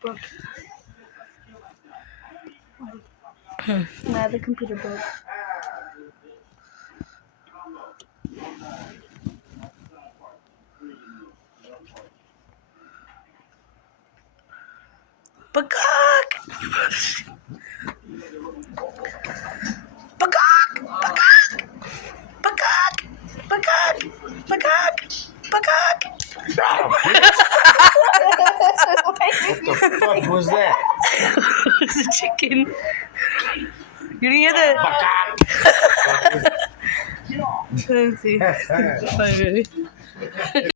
Broke. Nah, the computer broke. Paaacock! Paaacock! Paaacock! Paaacock! Paaacock! Paaacock! What the fuck was that? It's a chicken. You didn't hear that? Paaacock! Let's see. Bye, baby.